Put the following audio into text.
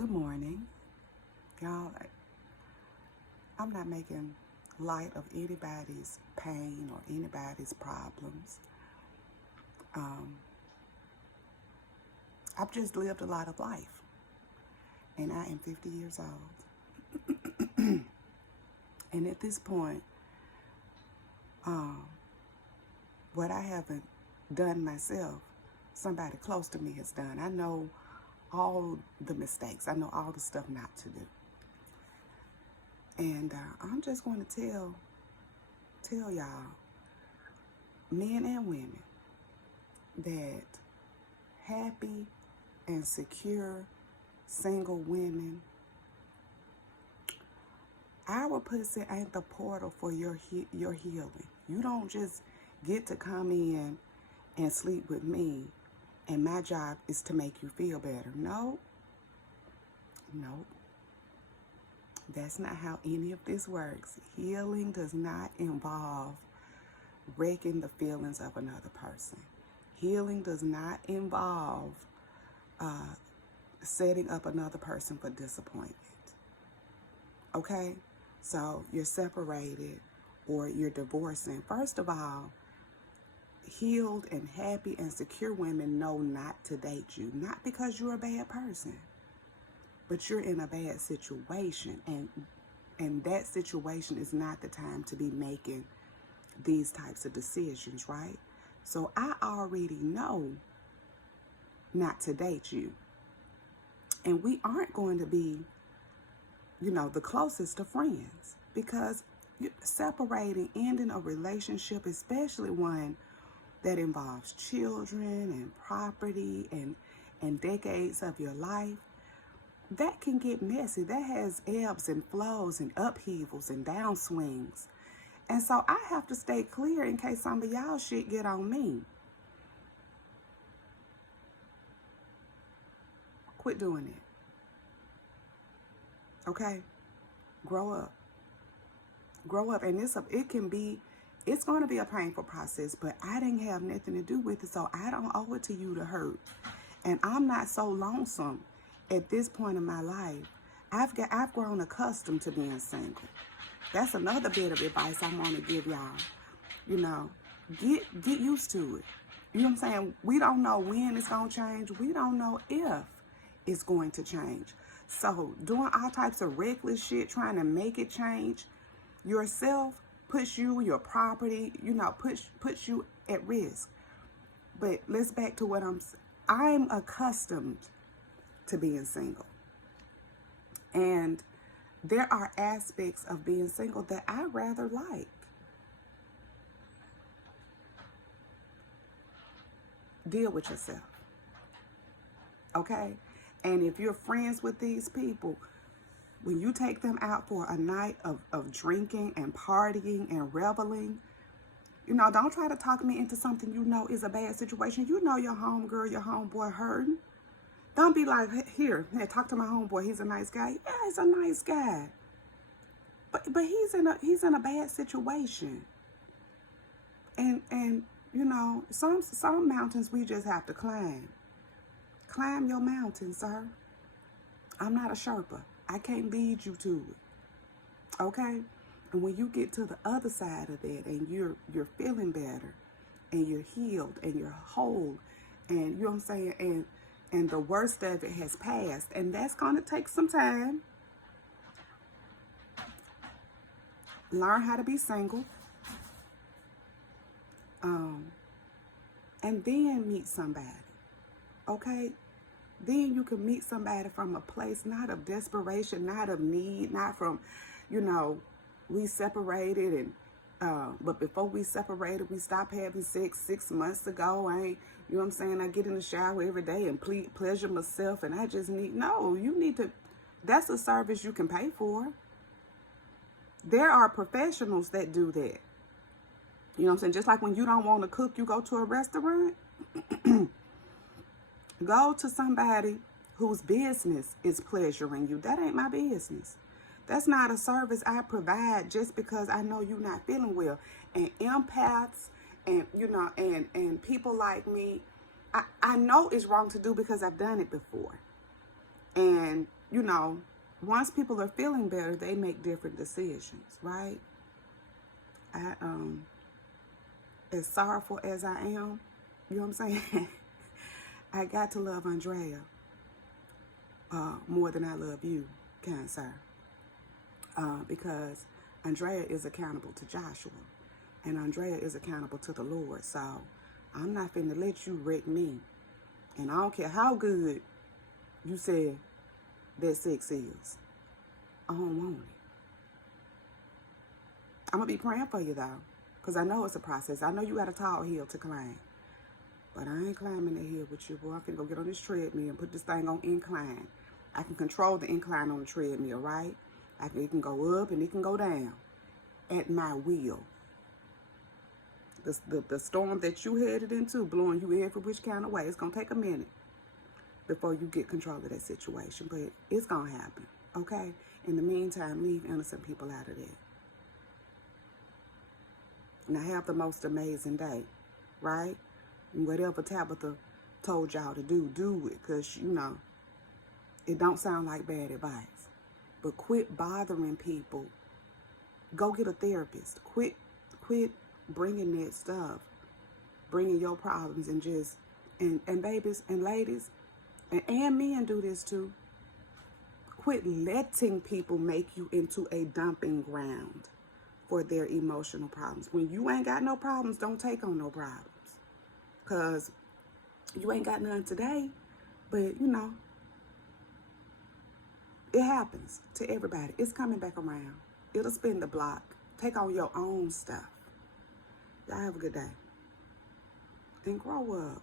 Good morning, y'all. I'm not making light of anybody's pain or anybody's problems. I've just lived a lot of life, and I am 50 years old. And at this point, what I haven't done myself, somebody close to me has done. I know all the mistakes. I know all the stuff not to do. And I'm just going to tell y'all, men and women, that happy and secure single women, our pussy ain't the portal for your healing. You don't just get to come in and sleep with me and my job is to make you feel better. No. That's not how any of this works. Healing does not involve wrecking the feelings of another person. Healing does not involve setting up another person for disappointment. Okay? So you're separated or you're divorcing. First of all, healed and happy and secure women know not to date you. Not because you're a bad person, but you're in a bad situation. And that situation is not the time to be making these types of decisions, right? So I already know not to date you. And we aren't going to be, the closest of friends, because separating, ending a relationship, especially one that involves children and property and decades of your life, that can get messy. That has ebbs and flows and upheavals and downswings. And so I have to stay clear in case some of y'all shit get on me. Quit doing it. Okay? Grow up. Grow up. And it's going to be a painful process, but I didn't have nothing to do with it, so I don't owe it to you to hurt. And I'm not so lonesome at this point in my life. I've grown accustomed to being single. That's another bit of advice I want to give y'all. Get used to it. You know what I'm saying? We don't know when it's going to change. We don't know if it's going to change. So doing all types of reckless shit, trying to make it change yourself, puts you, your property, puts you at risk. But let's back to what I'm accustomed to being single. And there are aspects of being single that I rather like. Deal with yourself. Okay? And if you're friends with these people, when you take them out for a night of drinking and partying and reveling, don't try to talk me into something is a bad situation. Your homegirl, your homeboy hurting. Don't be like, here, talk to my homeboy. He's a nice guy. Yeah, he's a nice guy. But he's in a bad situation. And some mountains we just have to climb. Climb your mountain, sir. I'm not a Sherpa. I can't lead you to it. Okay? And when you get to the other side of that and you're feeling better and you're healed and you're whole and you know what I'm saying, and the worst of it has passed, and that's gonna take some time. Learn how to be single. And then meet somebody. Okay? Then you can meet somebody from a place not of desperation, not of need, not from, we separated but before we separated, we stopped having sex 6 months ago. I get in the shower every day and pleasure myself and I just that's a service you can pay for. There are professionals that do that. You know what I'm saying? Just like when you don't want to cook, you go to a restaurant. Go to somebody whose business is pleasuring you. That ain't my business. That's not a service I provide just because I know you're not feeling well. And empaths and, and people like me, I know it's wrong to do because I've done it before. And you know, once people are feeling better, they make different decisions, right? I as sorrowful as I am, you know what I'm saying? I got to love Andrea more than I love you, kind sir. Because Andrea is accountable to Joshua, and Andrea is accountable to the Lord. So I'm not finna let you wreck me. And I don't care how good you said that sex is. I don't want it. I'm going to be praying for you, though, because I know it's a process. I know you got a tall hill to climb. But I ain't climbing the hill with you, boy. I'm finna go get on this treadmill and put this thing on incline. I can control the incline on the treadmill, right? It can go up and it can go down at my will. The storm that you headed into, blowing you every which kind of way, it's going to take a minute before you get control of that situation. But it's going to happen, okay? In the meantime, leave innocent people out of that. Now have the most amazing day, right? And whatever Tabitha told y'all to do it. Because, you know, it don't sound like bad advice. But quit bothering people. Go get a therapist. Quit bringing that stuff. Bringing your problems and just, and babies and ladies, and men do this too. Quit letting people make you into a dumping ground for their emotional problems. When you ain't got no problems, don't take on no problems. Because you ain't got none today, but, you know, it happens to everybody. It's coming back around. It'll spin the block. Take on your own stuff. Y'all have a good day. And grow up.